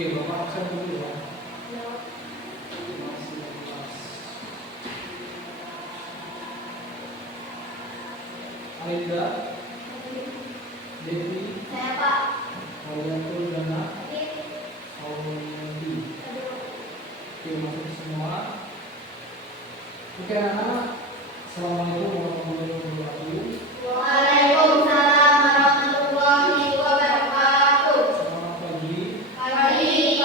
Oke, Bapak absen dulu ya. Aida, Devi, Saya Pak. Aliantul Dana, Audi. Oke, masuk semua. Oke anak-anak, assalamualaikum warahmatullahi wabarakatuh. Waalaikumsalam warahmatullahi wabarakatuh. Selamat pagi. Pagi.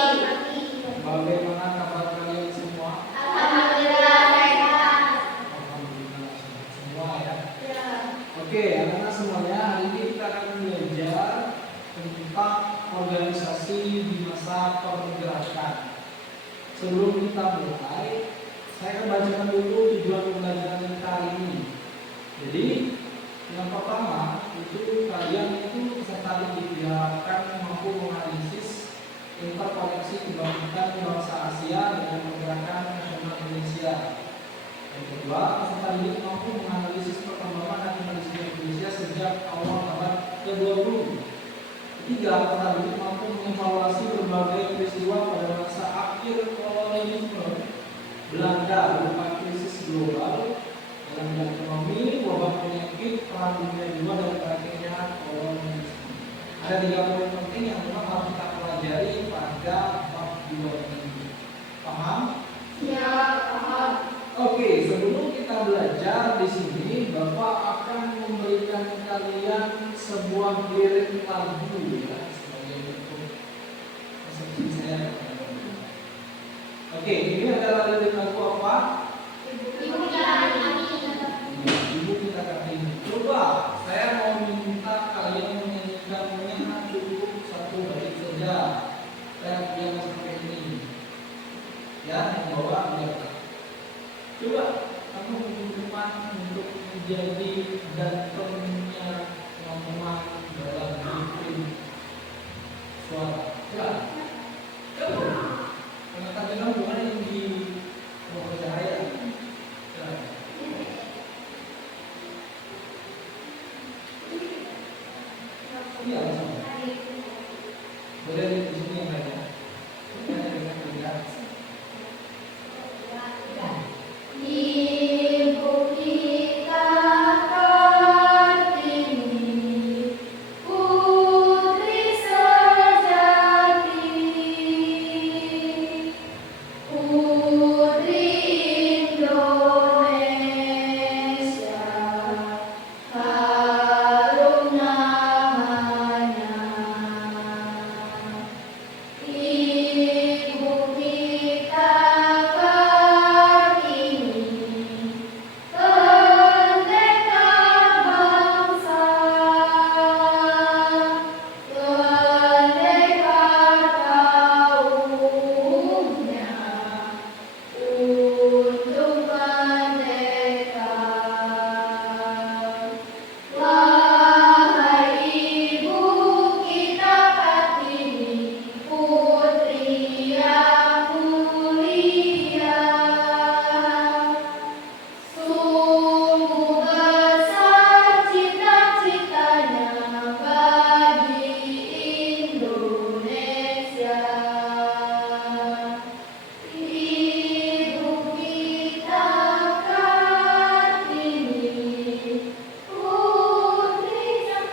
Bagaimana kabar kalian semua? Alhamdulillah sehat. Alhamdulillah sehat semua ya. Ya. Oke, anak-anak semuanya, hari ini kita akan belajar tentang organisasi di masa pergerakan. Sebelum kita mulai, saya akan bacakan dulu tujuan pembelajaran kita hari ini. Jadi, yang pertama itu kalian itu peserta didik diharapkan mampu menganalisis interkoneksi kebangkitan bangsa Asia dengan pergerakan nasional Indonesia. Yang kedua, peserta didik mampu menganalisis perkembangan nasionalisme Indonesia sejak awal abad ke-20. Ketiga, peserta didik mampu mengevaluasi berbagai peristiwa pada masa akhir kolonialisme Belanda berupa krisis global, dalam bidang ekonomi, wabah penyakit, perang dunia II, dan berakhirnya kolonialisme. Ada 3 poin penting yang memang harus kita pelajari pada bab 2 ini. Paham? Ya, paham. Oke, sebelum kita belajar di sini, Bapak akan memberikan kalian sebuah lirik lagu ya, sebagai bentuk persepsi saya. Oke, ini adalah lirik lagu apa? Ibu kita Ibu kita Kartini. Coba, saya mau minta kalian menyanyikannya cukup 1 bait saja. Yang seperti ini. Ya, yang bawah biar. Coba kamu berhubungan untuk menjadi danternya teman-teman dalam bikin suara. Coba. Pengetahuan kamu bukan yang di bawah cahaya. Iya, sama. Boleh di sini yang lainnya. Ibu kita Kartini, putri sejati, putri Indonesia, harum namanya. Ibu kita Kartini, pendekar bangsa, pendekar kaumnya, untuk merdeka. Wahai ibu kita Kartini, putri yang mulia, sungguh besar cita-citanya bagi Indonesia. Ibu kita Kartini, putri yang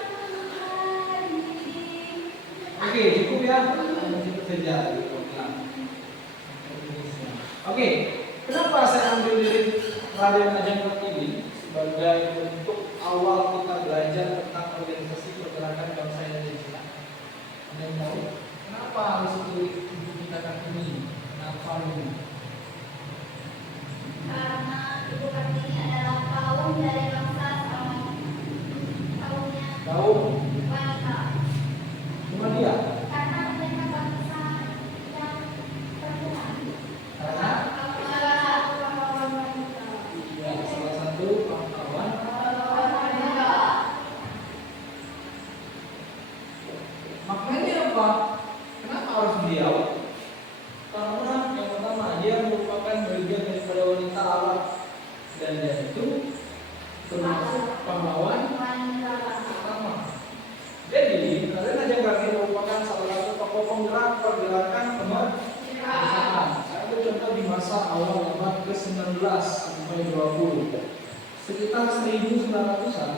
terbaik. Oke, cukup ya. Cukup saja. Oke, kenapa saya ambil lirik Raden Ajeng Kartini sebagai bentuk awal kita belajar tentang organisasi pergerakan bangsa Indonesia? Ada yang tahu? Kenapa harus lirik Ibu kita Kartini? Kenapa ini? Karena Ibu Kartini adalah kaum dari bangsa kaumnya Tahu? wanita. Cuma dia? Karena mereka bangsa yang terkenal. Karena Salah satu pahlawan wanita. ya, salah satu pahlawan. Pahlawan wanita. Maknanya apa? Kenapa harus beliau? Karena yang pertama dia merupakan bagian daripada wanita Arab dan dia itu termasuk pahlawan Wanita. pertama. Jadi, kalian aja Kartini merupakan salah satu tokoh penggerak pergerakan kemerdekaan. Saya ambil contoh di masa awal abad ke-19 sampai 20. Sekitar 1900-an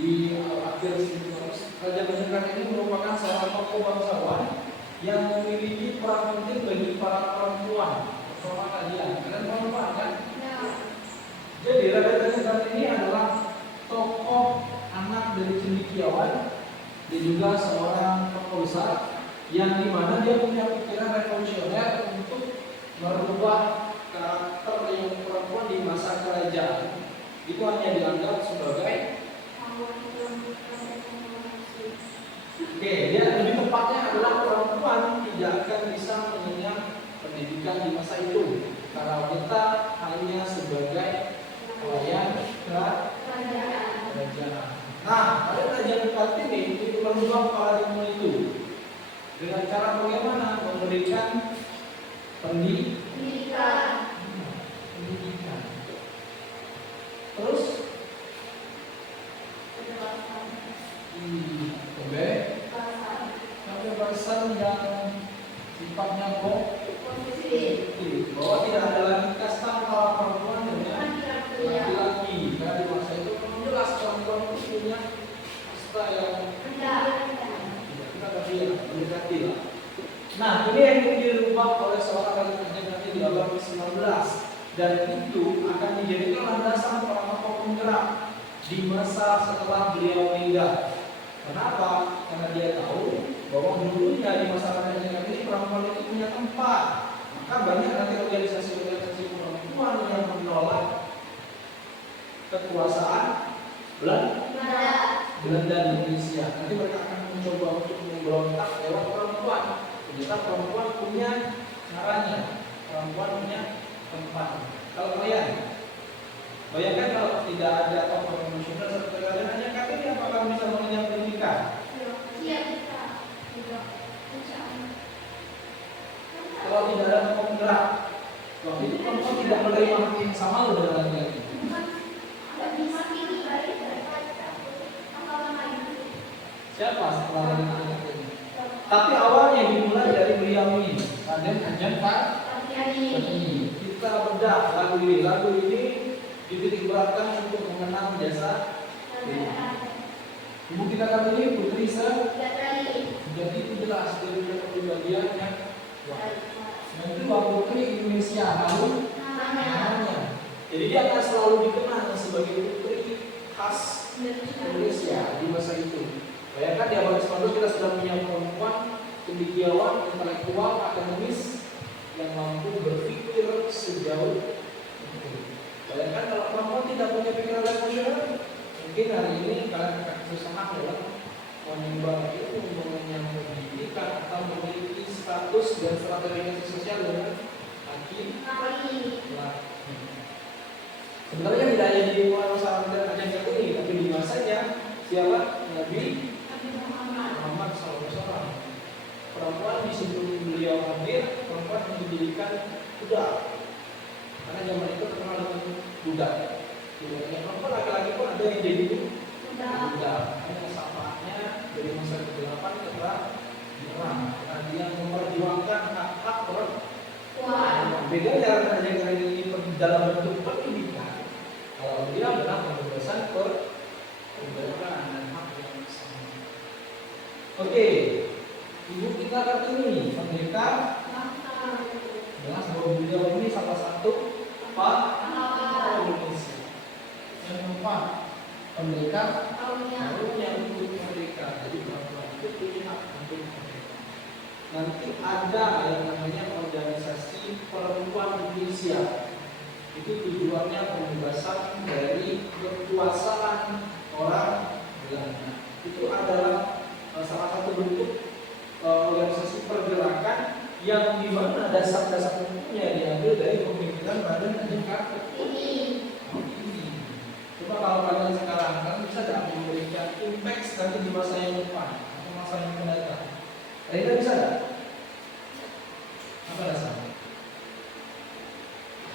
di akhir 1900, Raja Majapahit ini merupakan salah satu tokoh bangsawan yang memiliki peran penting bagi para perempuan. Perempuan kalian perempuan kan? Jadi Raja Majapahit ini adalah tokoh anak dari cendekiawan dan juga seorang tokoh besar yang dimana dia punya pikiran revolusioner untuk merubah karakter yang perempuan di masa kerajaan. Itu hanya dianggap sebagai dia lebih tepatnya adalah perempuan tidak akan bisa mengenyam pendidikan di masa itu karena wanita hanya sebagai pelayan kerajaan. Nah, pada kerajaan Kartini itu merubah paradigma itu dengan cara bagaimana memberikan pendidikan. Terus kebebasan yang sifatnya positif, bahwa tidak ada lagi kasta antara perempuan dengan laki-laki. Karena di masa itu memang jelas perempuan itu punya kasta yang mendekati lah. Nah, ini yang dirubah oleh seorang Raja Majapahit di abad ke-19 dan itu akan dijadikan landasan para tokoh penggerak di masa setelah beliau meninggal. Kenapa? Karena dia tahu bahwa dulunya di masa Raja Majapahit ini perempuan itu punya tempat. Maka banyak nanti organisasi-organisasi perempuan yang menolak kekuasaan Belanda di Indonesia. Nanti mereka akan mencoba untuk memberontak lewat perempuan. Ternyata perempuan punya caranya, perempuan punya tempat. Kalau kalian bayangkan kalau tidak ada tokoh revolusioner seperti Raja Majapahit ini, apakah bisa mengenyam pendidikan? Kalau tidak ada tokoh penggerak, waktu itu perempuan tidak menerima hak yang sama loh dengan laki-laki. Siapa setelah Raja Majapahit ini? Tapi awalnya dimulai dari beliau ini, Raden Ajeng Kartini. Kita bedah lagu ini. Lagu ini dititikberatkan untuk mengenang jasa Ibu kita Kartini, putri jadi itu jelas dari kepribadiannya. Nanti waktu putri Indonesia namanya. Jadi dia akan selalu dikenal sebagai putri khas Indonesia di masa itu. Bayangkan di abad ke-19 kita sudah punya perempuan cendekiawan, intelektual, akademis yang mampu berpikir sejauh itu. Bayangkan kalau perempuan tidak punya pikiran revolusioner, mungkin hari ini kalian akan kesusahan dalam menimba itu, mengenyam pendidikan atau memiliki status dan stratifikasi sosial dengan laki-laki. Sebenarnya tidak hanya di masa Raja Majapahit ini, tapi di masanya siapa? Nabi Muhammad SAW. Perempuan di sebelum beliau hadir, perempuan yang didirikan budak. Karena zaman itu terkenal dengan budak. Yang perempuan laki-laki pun ada yang jadi budak. Hanya sapanya dari masa kegelapan ke terang. Karena dia memperjuangkan hak-hak perempuan. Beda dengan Raja Majapahit ini dalam bentuk pendidikan. Kalau dia adalah pembebasan pergerakan dan hak yang sama. Oke, Ibu kita Kartini, pendekar jelas bahwa beliau ini salah satu Indonesia. Yang keempat, pendekar karunia untuk merdeka. Jadi perempuan itu punya hak untuk merdeka. Nanti ada yang namanya organisasi perempuan Indonesia. Itu tujuannya pembebasan dari kekuasaan orang Belanda. Itu adalah salah satu bentuk organisasi pergerakan yang dimana dasar-dasar hukumnya diambil dari pemikiran Raden Ajeng Kartini. Coba kalau kalian sekarang kan bisa tidak memberikan impact nanti di masa yang depan atau masa yang akan datang. Rina bisa tidak? Apa dasarnya?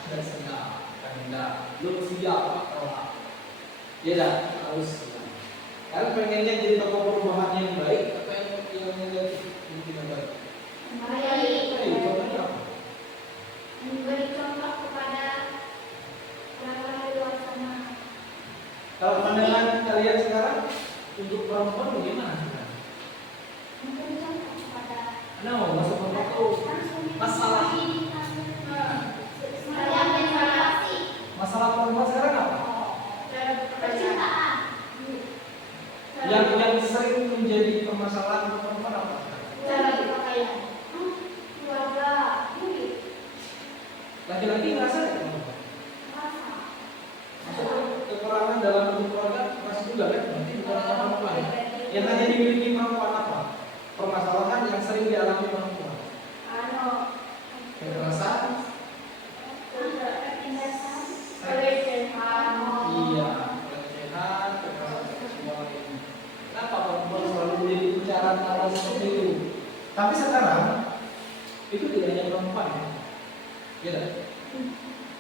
Dasarnya Anda belum siap atau ya dah harus siap. Kalian pengennya jadi tokoh perubahan yang baik atau yang negatif? Yang tidak baik? Contohnya apa? Memberi contoh kepada orang-orang di luar sana. Kalau pandangan kalian sekarang untuk perempuan bagaimana? Memberi contoh kepada Maksud perempuan itu masalah perempuan sekarang apa? percintaan. Yang sering menjadi permasalahan untuk perempuan apa? Cara berpakaian. Keluarga. Laki-laki ngerasa nggak? Maksudnya kekurangan dalam bentuk keluarga masih juga kan? Berarti bukan hanya perempuan. Yang hanya dimiliki perempuan apa? Permasalahan yang sering dialami perempuan. Kekerasan. Iya, pelecehan, kekerasan seksual ini. Kenapa perempuan selalu menjadi incaran hal seperti itu? Tapi sekarang itu tidak hanya perempuan ya. Iya tak?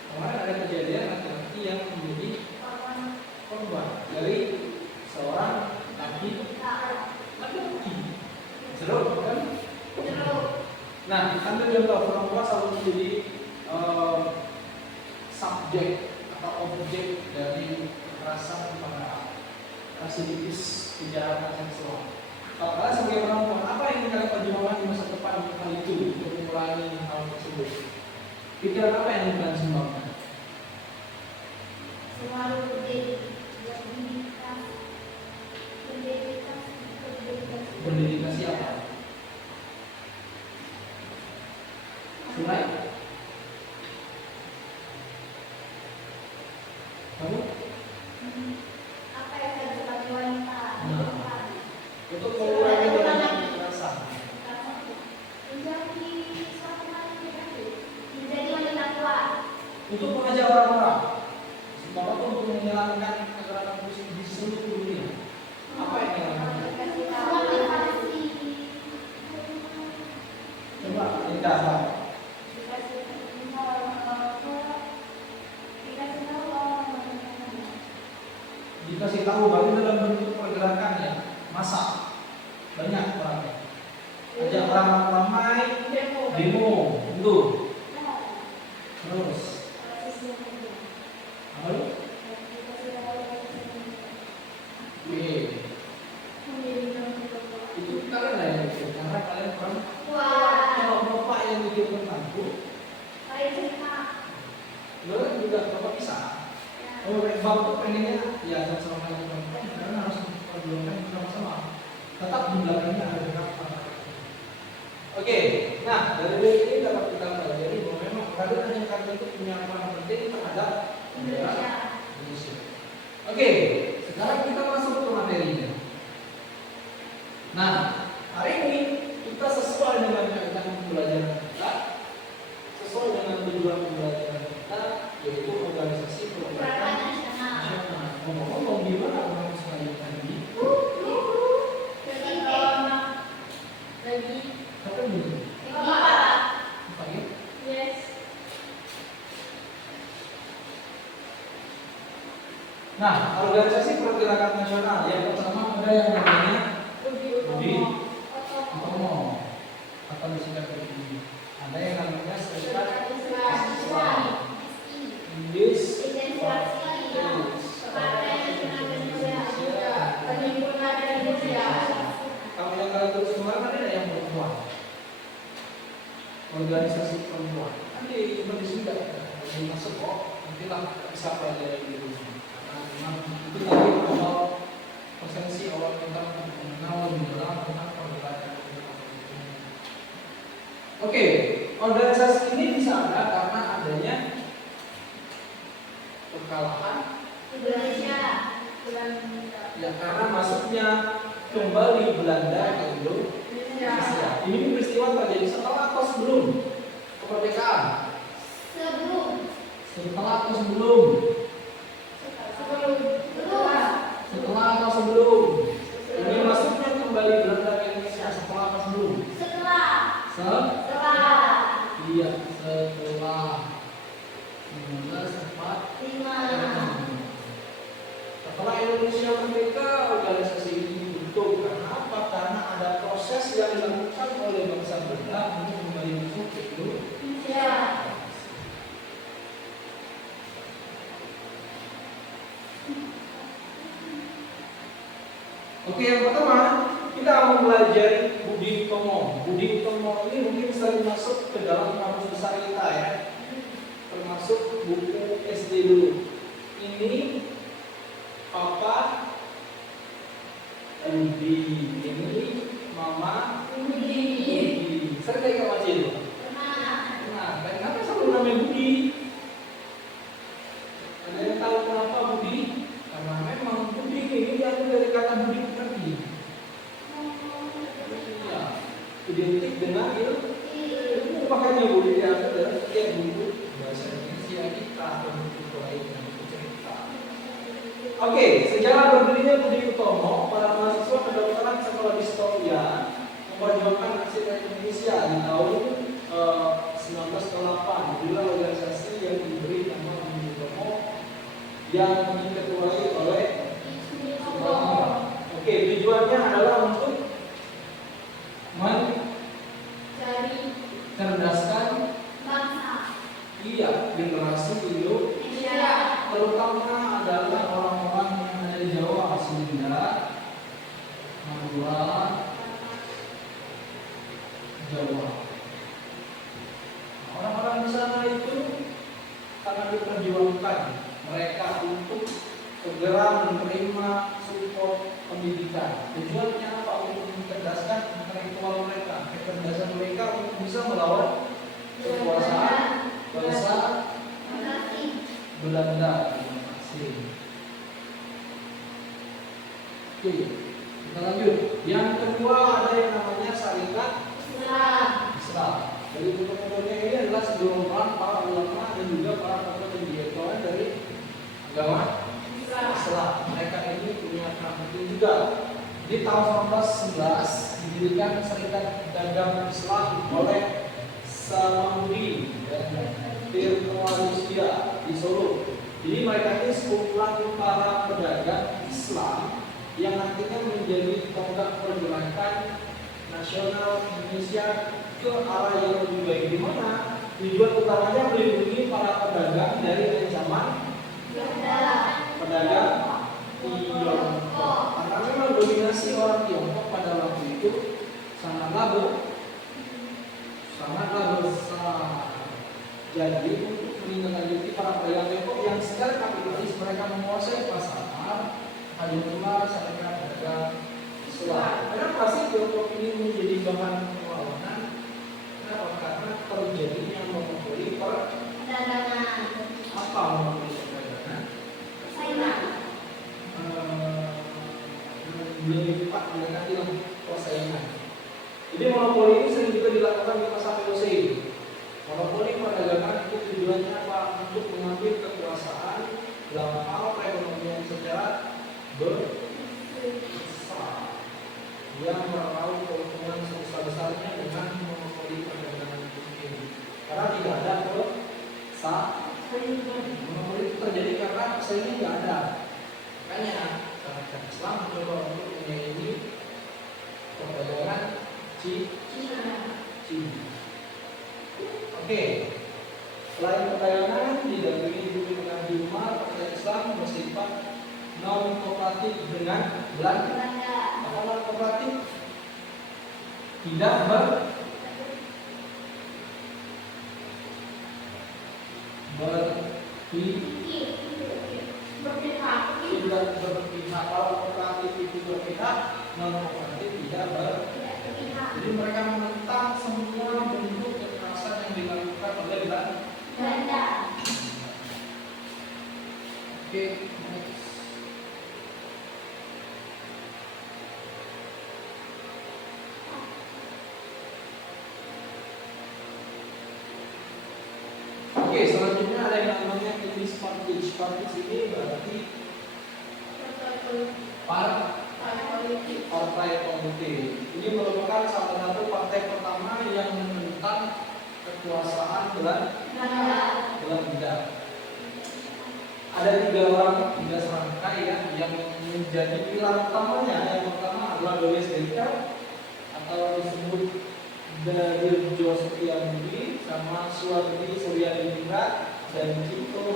Kemarin ada kejadian laki-laki yang menjadi korban dari seorang laki-laki. Seru kan? Nah, ambil contoh perempuan selalu menjadi subjek atau objek dari kekerasan pada rasidivis kejahatan seksual. Kalau kalian sebagai perempuan, apa yang kalian perjuangkan di masa depan hal itu untuk mengurangi hal tersebut? Pikiran apa yang kalian sumbangkan? Selalu Berdedikasi apa? Mulai? Kamu? apa yang saya sebagai wanita Untuk mengurangi dengan kekerasan. menjadi wanita kuat. Untuk mengajak orang-orang. Bapak tuh untuk menghilangkan kekerasan fisik di seluruh dunia. Apa yang dilakukan? Coba kita apa? Dikasih tahu baru dalam bentuk pergerakan ya, massa banyak orangnya. Ajak orang ramai, demo, itu. Terus, apa lu? Itu kalian lah yang bikin, karena kalian kalau bapak yang bikin tentang itu, lo kan juga bapak bisa. Kalau bapak pengennya ya sama-sama dengan perempuan, karena harus perjuangkan bersama-sama. Tetap di belakangnya ada berapa. Oke, nah dari video ini dapat kita pelajari bahwa memang kalian hanya karena itu punya peran penting terhadap negara Indonesia. Oke, sekarang kita masuk ke materinya. Nah, hari ini kita sesuai dengan kaitan pembelajaran kita, sesuai dengan tujuan pembelajaran kita, yaitu organisasi pergerakan nasional. Ngomong-ngomong gimana orang Israel tadi? Kata begini. Pagi. Nah, organisasi pergerakan nasional yang pertama ada yang namanya Budi Utomo atau disingkat BUMI. Ada yang namanya Serikat Mahasiswa Kalau yang kalian terus kemarin ada yang perempuan, organisasi perempuan. Nanti di sini tidak masuk kok. Nantilah bisa pelajari dulu. Karena memang itu tadi awal presensi awal kita mengenal lebih dalam tentang pergerakan. Oke, organisasi ini bisa ada karena adanya kekalahan Indonesia. ya karena masuknya kembali Belanda ke Indonesia. Ini peristiwa terjadi setelah atau sebelum kemerdekaan? Setelah atau sebelum? Setelah atau sebelum? Ini masuknya kembali Belanda ke Indonesia setelah atau sebelum? Setelah. Iya, setelah 1945. Setelah Indonesia merdeka, organisasi ini dibentuk. Karena apa? Karena ada proses yang dilakukan oleh bangsa Belanda untuk kembali masuk ke Indonesia. Oke, yang pertama kita mau belajar Budi Utomo. Budi Utomo ini mungkin sering masuk ke dalam kamus besar kita ya, termasuk buku SD dulu. Ini Papa Budi, ini Mama Budi. Sering kayak baca itu? Nah, kenapa selalu namanya Budi? Ada yang tahu kenapa Budi? Karena memang Budi ini diambil dari kata Budi Pekerti. Ya, identik dengan ilmu. Makanya Budi diambil dari sekian buku bahasa Indonesia kita atau buku lain yang cerita. Oke, sejarah berdirinya Budi Utomo, para mahasiswa kedokteran sekolah Historia memperjuangkan nasib Indonesia di tahun 1908. Inilah organisasi yang diberi nama Budi Utomo yang diketuai oleh Soekarno. Oke, tujuannya adalah untuk mencerdaskan generasi Indonesia, terutama adalah orang-orang yang ada di Jawa, Sunda, Madura, Jawa. Orang-orang di sana itu sangat diperjuangkan mereka untuk segera menerima support pendidikan. Tujuannya apa? Untuk mencerdaskan intelektual mereka, kecerdasan mereka untuk bisa melawan kekuasaan bangsa Belanda. Oke, kita lanjut. Yang kedua ada yang namanya Syarikat Islam. Jadi buku-bukunya ini adalah segelombang para ulama dan juga para tokoh dan biasawan dari agama Islam. Mereka ini punya peran penting juga. Di tahun 1911 didirikan Serikat Dagang Islam oleh Salamudi dan Tirtowanusia di Solo. Jadi mereka ini sekumpulan para pedagang Islam yang nantinya menjadi tonggak pergerakan nasional Indonesia ke arah yang lebih baik. Di mana tujuan utamanya melindungi para pedagang dari ancaman pedagang Tiongkok. Karena memang dominasi orang Tiongkok pada waktu itu sangatlah besar. Jadi untuk menindaklanjuti para pedagang Tiongkok yang secara kapitalis, mereka menguasai pasar, hadirlah Serikat Dagang Islam. Kenapa sih Tiongkok ini menjadi bahan perlawanan? Kenapa? Karena terjadinya monopoli perdagangan. Apa monopoli perdagangan? Lebih tepat mereka bilang persaingan. Jadi monopoli ini sering juga dilakukan di masa VOC. Monopoli perdagangan itu tujuannya apa? Untuk mengambil kekuasaan dalam hal perekonomian secara besar yang meraup keuntungan sebesar-besarnya dengan monopoli perdagangan ini. Karena tidak ada monopoli itu terjadi karena persaingan tidak ada. Makanya Syarikat Islam mencoba untuk menyaingi perdagangan Cina. Oke. Selain perdagangan, didampingi juga dengan Umar, Syarikat Islam bersifat non kooperatif dengan Belanda. Apa non kooperatif? Tidak berpihak. Kalau kooperatif itu berpihak, non kooperatif tidak berpihak. Jadi mereka menentang semua bentuk kekerasan yang dilakukan oleh Belanda. Oke, next. Oke, selanjutnya ada yang namanya English Party. Party ini berarti partai politik. Ini merupakan salah satu partai pertama yang menentang kekuasaan Belanda. Ada tiga serangkai ya yang menjadi pilar utamanya. Yang pertama adalah Dewes Dekker atau disebut Dirjo Setiabudi sama Suwardi Suryadiningrat dan Cipto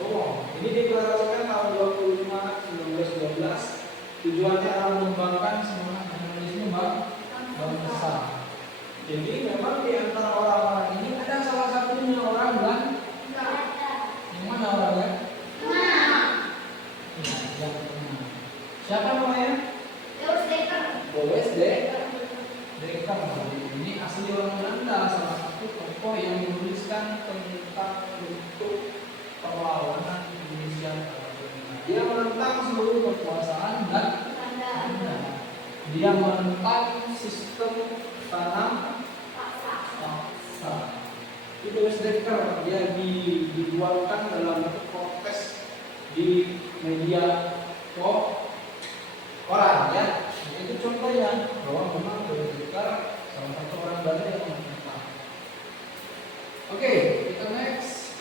Somo. Ini dideklarasikan tahun 25/1912. Tujuannya adalah mengembangkan semangat nasionalisme bangsa. Jadi memang di antara orang-orang ini ada salah satunya orang Belanda. Yang mana orangnya? Ya, yang siapa namanya? Dewes Dekker. Ini asli orang Belanda, salah satu tokoh yang menuliskan tentang bentuk perlawanan Indonesia terhadap Belanda. Dia menentang seluruh kekuasaan dan dia menentang sistem tanam paksa. Itu Dewes Dekker, dia dibuatkan dalam bentuk protes di media koran ya. Itu contohnya bahwa memang Dewes Dekker salah satu orang Belanda yang menentang. Oke, kita next.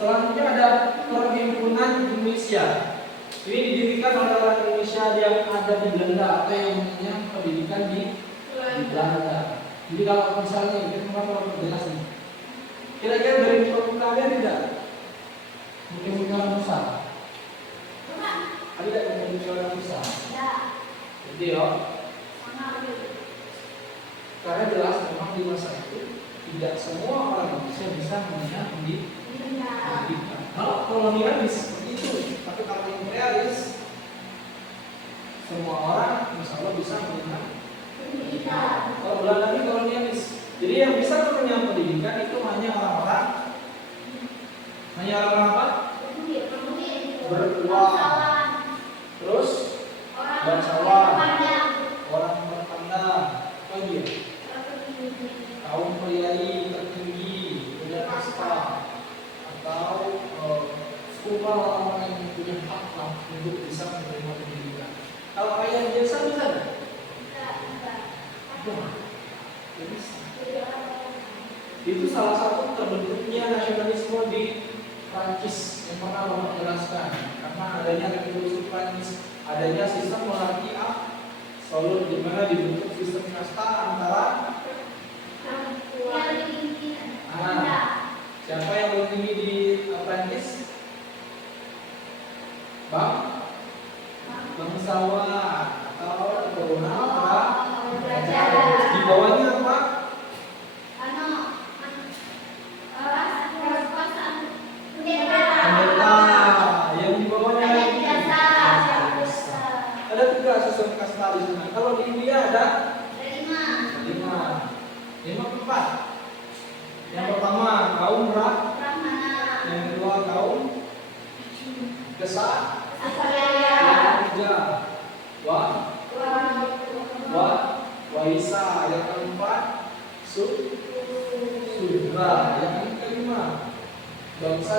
Selanjutnya ada Perhimpunan Indonesia. Ini didirikan oleh orang Indonesia yang ada di Belanda atau yang punya pendidikan di Belanda. Jadi kalau misalnya kita mau jelas nih, kira-kira dari permukaannya tidak? Mungkin besar. Ada tidak mungkin besar? Jadi ya. Karena jelas memang di masa itu tidak semua orang Indonesia bisa mengenyam pendidikan. Kalau kolonialis seperti itu, tapi kalau imperialis semua orang insya Allah bisa mengenyam pendidikan. Kalau Belanda ini kolonialis, jadi yang bisa mengenyam pendidikan itu hanya orang-orang apa? Berkuah, terus bangsawan, orang berpandang, apa dia? Kaum priai tertinggi, punya kasta, atau semua orang-orang yang punya hak lah untuk bisa menerima pendidikan. Kalau rakyat biasa bisa nggak? Itu salah satu terbentuknya nasionalisme di Prancis yang pernah Bapak jelaskan. Karena adanya revolusi Prancis, adanya sistem monarki absolut di mana dibentuk sistem kasta antara siapa yang lebih tinggi di Prancis? Bangsawan atau keturunan kerajaan. Di bawahnya apa? Pendeta. Yang di bawahnya ada 3 sistem kasta di sana. Kalau di India ada 5. 4. Yang pertama kaum Brahmana, yang kedua kaum yang ketiga Waisa, yang keempat Sudra, yang kelima bangsa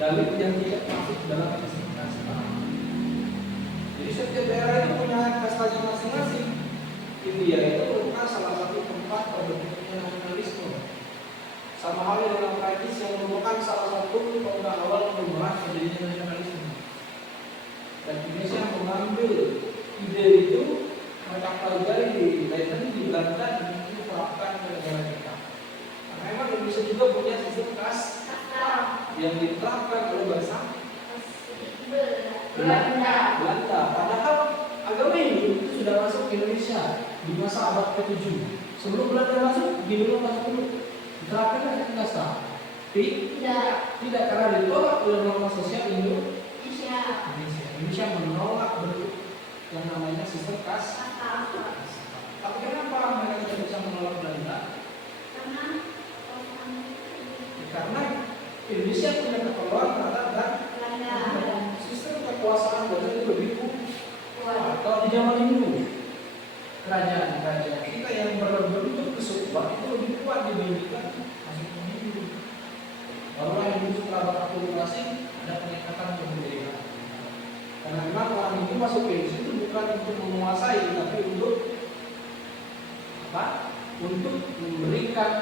Dalit yang tidak masuk dalam sistem kasta. Jadi setiap daerah itu punya kastanya masing-masing. India itu merupakan salah satu tempat terbentuknya nasionalisme. Sama halnya dengan Prancis yang merupakan salah satu tonggak awal perubahan terjadinya nasionalisme. Dan Indonesia mengambil ide itu, mereka pelajari di Leiden, di Belanda, dan diterapkan ke negara kita. Karena memang Indonesia juga punya sistem kasta yang diterapkan oleh bangsa Belanda. Padahal agama ini itu sudah masuk ke Indonesia di masa abad ke-7. Sebelum Belanda masuk, di dulu masuk dulu. Diterapkan aja kasta. Tidak, karena ditolak oleh norma sosial Indonesia. Indonesia menolak bentuk yang namanya sistem kasta. Tapi kenapa mereka tidak bisa menolak Belanda? Karena Indonesia punya keperluan terhadap sistem kekuasaan Belanda itu lebih kuat. Kalau di zaman Hindu, kerajaan kita yang berbentuk kesukuan itu lebih kuat dibandingkan masuknya Hindu. Barulah Hindu setelah berakumulasi ada peningkatan kebudayaan. Karena memang orang Hindu masuk ke Indonesia itu bukan untuk menguasai, tapi untuk apa? Untuk memberikan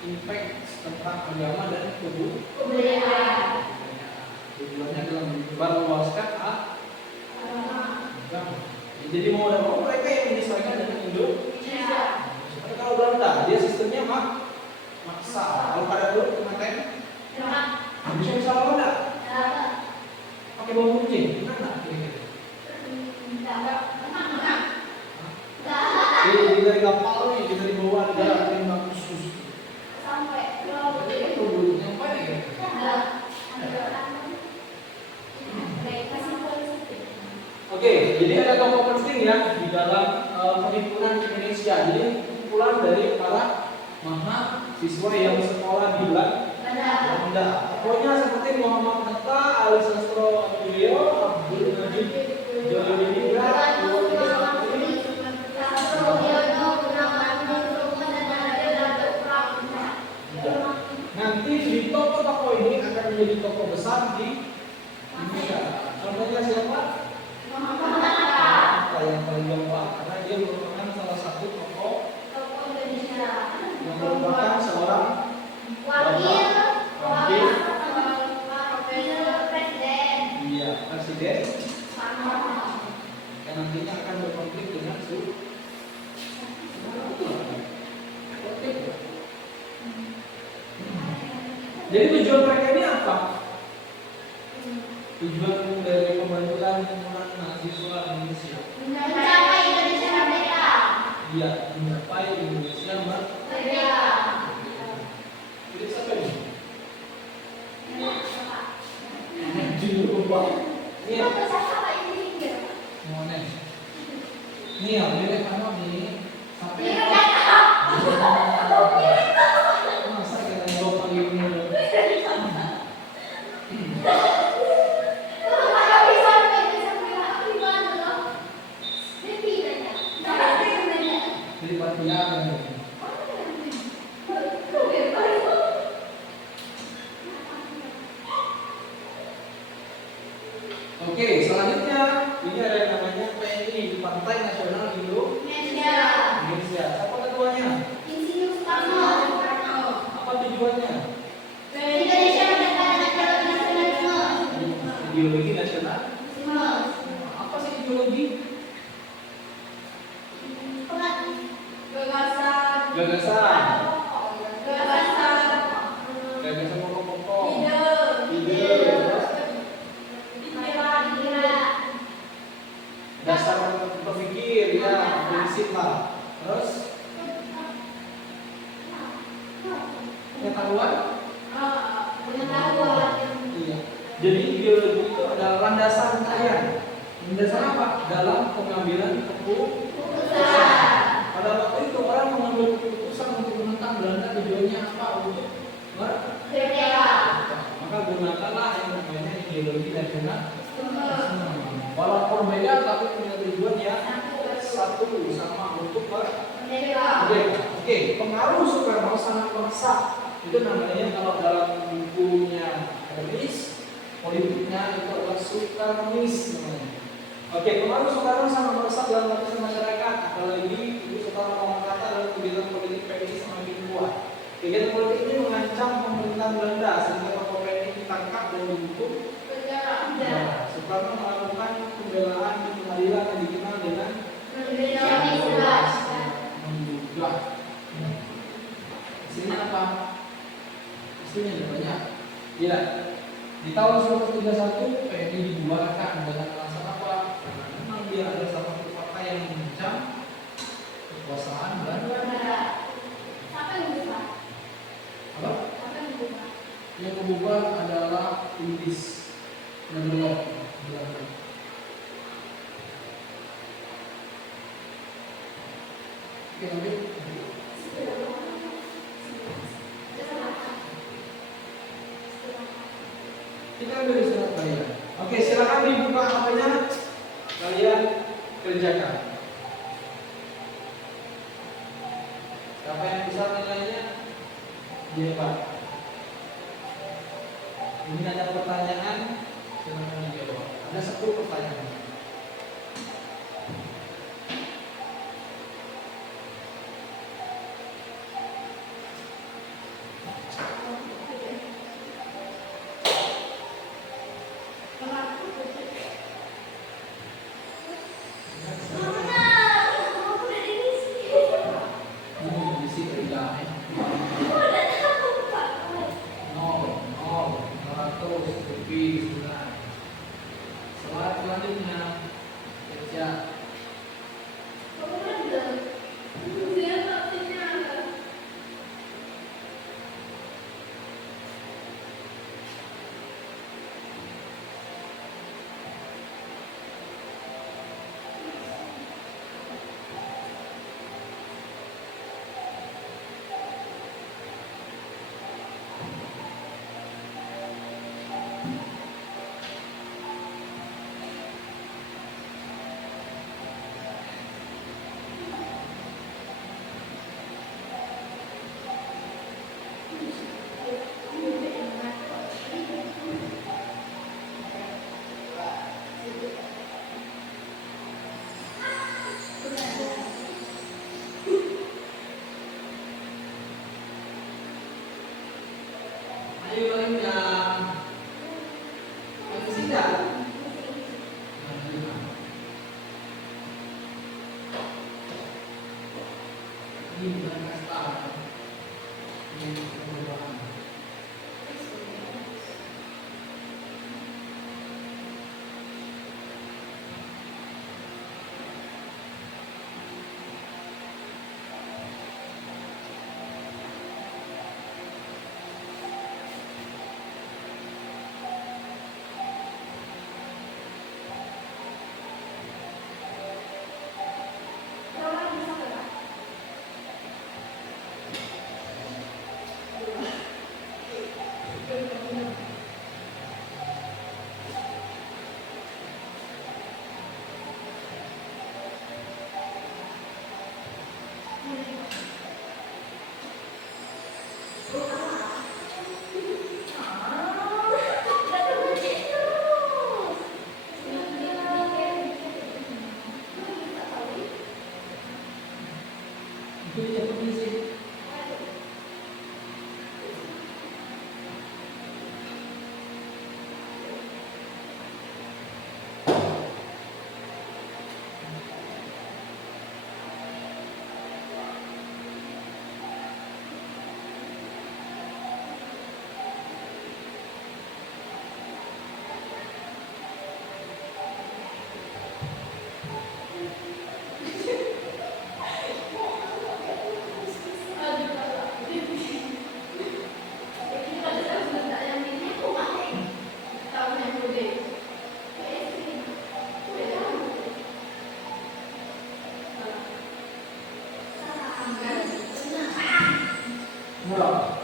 impact tentang agama dan Kebudayaan. tujuannya adalah menyebar luaskan agama. Jadi mau dan mau mereka yang menyesuaikan dengan Indonesia. Tapi kalau Belanda dia sistemnya maksa. Kalau pada dulu kemarin bisa lawan enggak? Pakai bom kucing, gimana? Jadi dari kapal nih, kita dibawa negara tembak khusus. Sampai Itu dulunya apa ya? Oke, jadi ada tokoh penting ya di dalam perhimpunan Indonesia. Jadi kumpulan dari para mahasiswa yang sekolah di Belanda. Pokoknya seperti Muhammad Hatta, Ali Sastro Abdulio, Abdul Majid Jolodiningrat, nanti di tokoh-tokoh ini akan menjadi tokoh besar di Indonesia. Contohnya siapa? Yang paling gampang karena dia merupakan salah satu tokoh yang merupakan seorang wakil presiden. Iya, presiden yang nantinya akan berkonflik dengan Jadi tujuan mereka ini apa? Tujuan dari pembentukan himpunan mahasiswa Indonesia. Mencapai Indonesia merdeka. Iya, mencapai Indonesia Merdeka. Jadi siapa ini? Jujur lupa. Nih, mana? Nih, ya, ini kamu nih. Sampai. Masa kita lupa ini? Jadi partian. Oke, selanjutnya ini ada yang namanya PNI, Partai Nasional Indonesia. Siapa ketuanya? Apa tujuannya? Ideologi nasional. Apa sih ideologi? Gagasan pokok-pokok. Ide. Dasar berpikir ya, prinsip lah. Terus pengetahuan. Iya. Jadi ideologi itu adalah landasan kalian. Landasan apa? Dalam pengambilan keputusan. Pada waktu itu orang mengambil keputusan untuk menentang Belanda, tujuannya apa? Untuk Merdeka. maka gunakanlah yang namanya ideologi nasional. Walaupun beda tapi punya tujuan yang satu sama untuk merdeka. Oke, pengaruh Soekarno sangat meresap. Itu namanya kalau dalam bukunya akademis politiknya itu adalah Soekarnois namanya. Oke, pengaruh Soekarno sangat meresap dalam lapisan masyarakat. Apalagi Ibu Soekarno mengatakan dalam kegiatan politik PNI semakin kuat. Kegiatan politik ini mengancam pemerintahan Belanda sehingga tokoh PNI ditangkap dan dihukum penjara. Soekarno melakukan pembelaan di pengadilan yang dikenal dengan menggugah. Hasilnya apa? Hasilnya banyak. Ya, di tahun 1931 PNI dibubarkan dengan alasan apa? Karena memang dia adalah salah satu partai yang mengancam kekuasaan Belanda. Apa? Yang membubar adalah Inggris Nederland Belanda. Oke, lanjut. Kita ambil surat kalian. Oke, silakan dibuka HP-nya. Kalian kerjakan. Siapa yang bisa nilainya? Jadi Pak. Ini ada pertanyaan. Silakan dijawab. Ada 10 pertanyaan. Ayo kencang. Masih tidak? Ini bukan kasar. Ini perubahan. Itu cepat sih. Murah.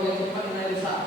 Yang cepat kena rusak.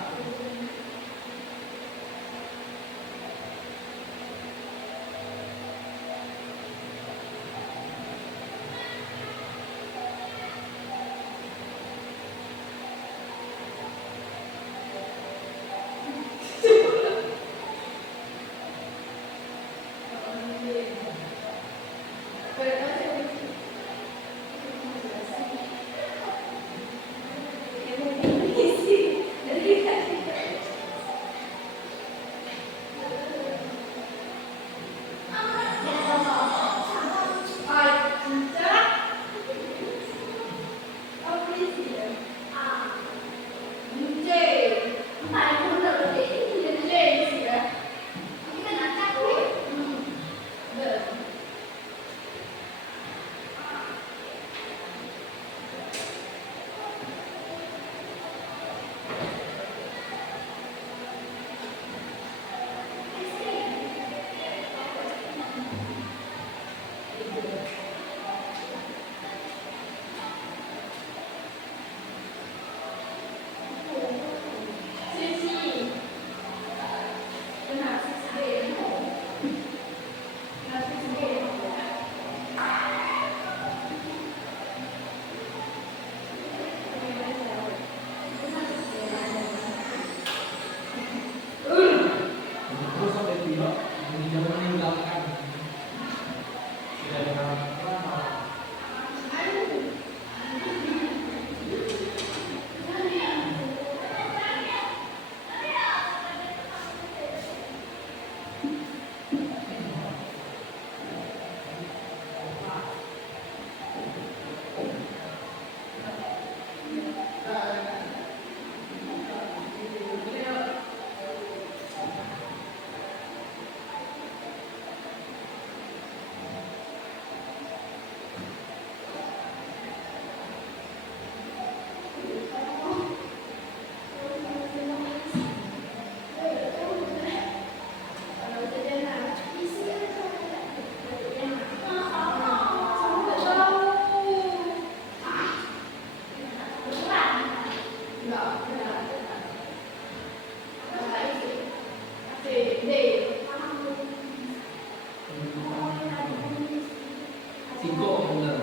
Iko benar.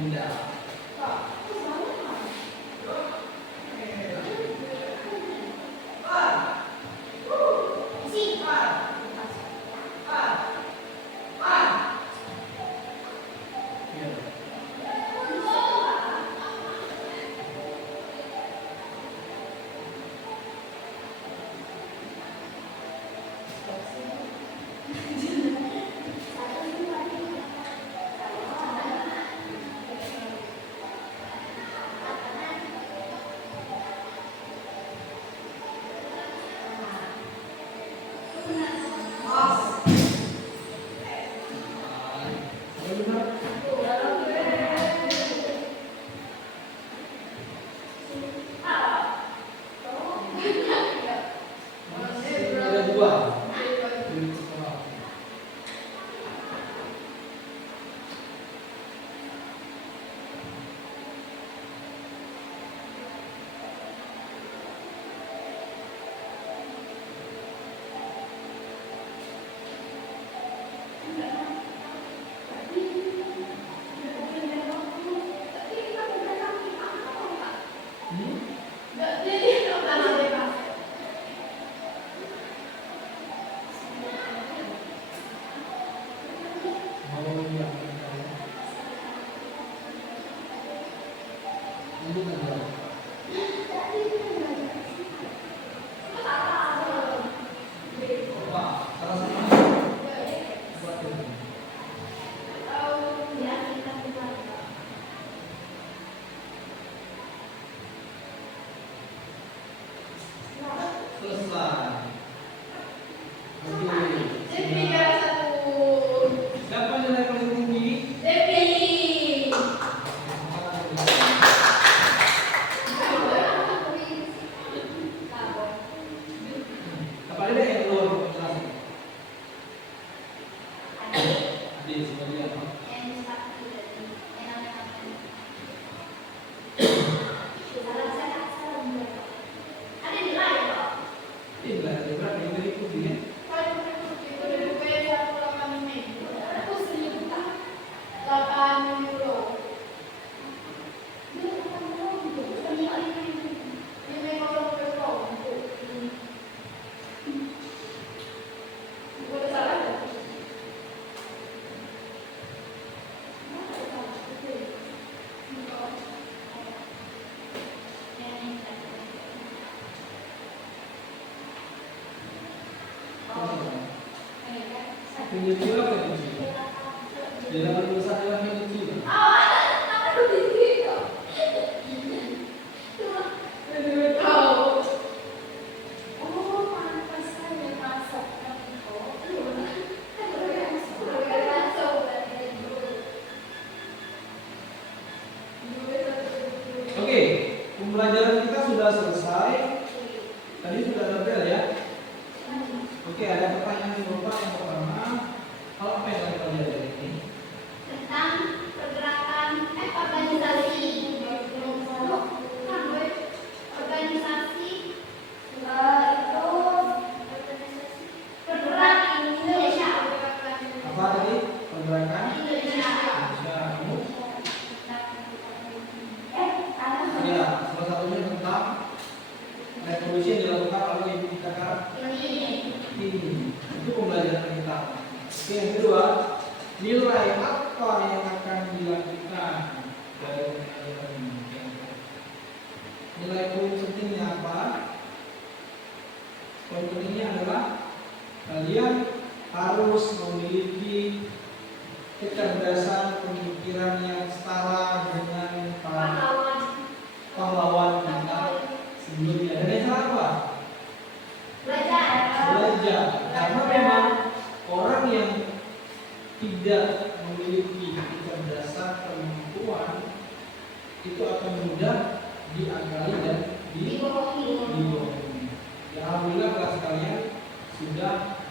Indah. Menuju apa itu? Dalam tulisan adalah menuju. Oke, pembelajaran kita sudah selesai. Tadi sudah detail ya. Oke, ada pertanyaan yang lupa yang pertama. Kalau apa yang kita pelajari ini? Tentang pergerakan organisasi. Organisasi itu bergerak di Indonesia. Apa tadi? Pergerakan Indonesia. Kamu? Ya, salah satunya tentang revolusi yang dilakukan oleh Ibu Kakak ini. Itu pembelajaran kita. Oke, yang kedua, nilai apa yang akan dilakukan dari pembelajaran ini? Nilai poin pentingnya apa? Poin pentingnya adalah kalian harus memiliki kecerdasan pemikiran yang setara dengan para pahlawan kita sebelumnya. Dan yang apa? Belajar. Karena memang orang yang tidak memiliki kecerdasan kemampuan itu akan mudah diakali dan dibohongi. Ya, alhamdulillah kelas kalian sudah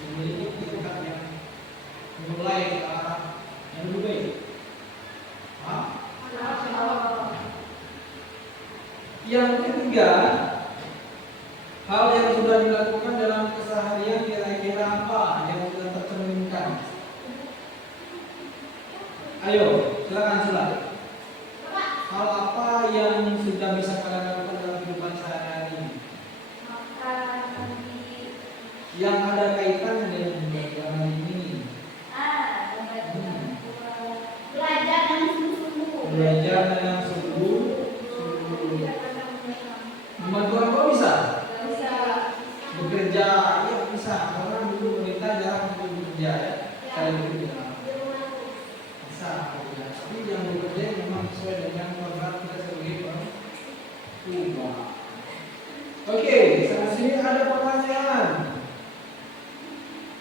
memiliki tingkat yang mulai ke arah yang lebih baik. Yang ketiga, hal yang sudah dilakukan dalam keseharian kira-kira Ayo, silakan Sula. Bapak, Hal apa yang sudah bisa kalian lakukan dalam kehidupan sehari-hari ini? makan di Yang ada kaitannya dengan pembelajaran hari ini? belajar dengan sungguh-sungguh. Belajar dengan sungguh. Membantu orang tua bisa? Bisa. Bekerja, ya bisa. Karena dulu pemerintah jarang untuk bekerja ya. Saya bekerja. Bisa bekerja. Tapi yang bekerja memang sesuai dengan program kita sebagai orang tua. Oke, sampai sini ada pertanyaan.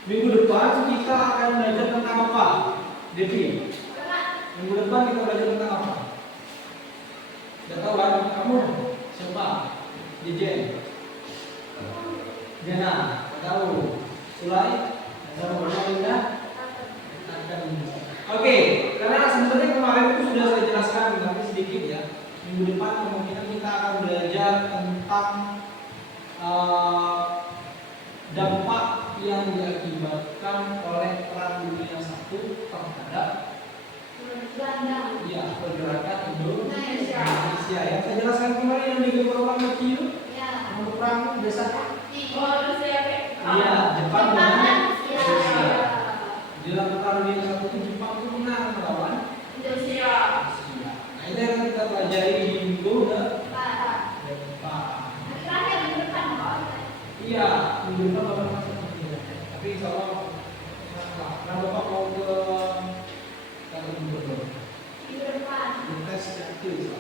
Minggu depan kita akan belajar tentang apa? Devi. Minggu depan kita belajar tentang apa? Tidak tahu kan? Kamu siapa? Jejen. Jana. Tidak tahu. Sulai. Sama Linda. Oke, karena sebenarnya kemarin itu sudah saya jelaskan tapi sedikit ya. Minggu depan kemungkinan kita akan belajar tentang dampak yang diakibatkan oleh Perang Dunia I terhadap ya pergerakan Indonesia. Yang saya jelaskan kemarin yang di program kecil untuk perang biasa. Iya, Jepang dan Rusia. Di dalam Perang Dunia I itu Jepang itu menang melawan Rusia. Nah ini yang kita pelajari di minggu depan. Iya, minggu depan bapak masih tapi insya Allah karena bapak mau ke kantor gubernur. Tes aktif.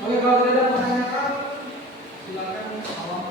Oke, kalau tidak ada pertanyaan silakan salam.